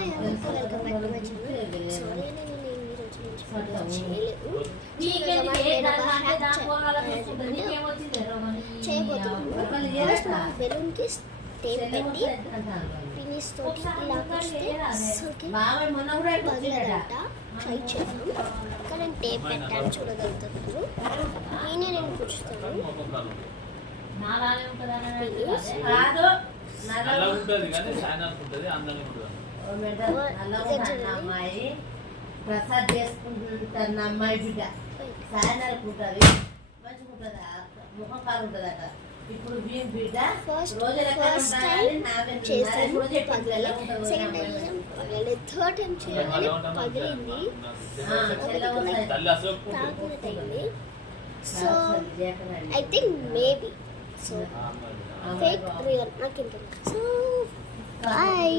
Welcome back to my channel. Sorry నేను ఈ రోజు నుంచి చేయలేదు. చేయబోతున్నాను. బెలూన్ కి టేప్ పెట్టి పినిస్ తోటి ఇలా కొడితే పగలదంట. ట్రై చేద్దాం. ఇంకా నేను టేప్ పెట్టాను, చూడగలుగుతున్నారు. నేను కూర్చుతాను. అమ్మాయి ప్రసాద్ చేసుకుంటున్న అమ్మాయి బిడ్డ సాయనాలకు ఉంటుంది, మంచిగా ఉంటుంది, ముఖం కాలు ఉంటుంది అట. ఇప్పుడు బిడ్డ ఫస్ట్ టైం చేశాను, పగలలే. సెకండ్ టైం చేసాం, పగలలే. థర్డ్ టైం చేయగానే పగిలింది, తాకినట్టయింది. So I think maybe so fake real నాకు ఇంత. So bye.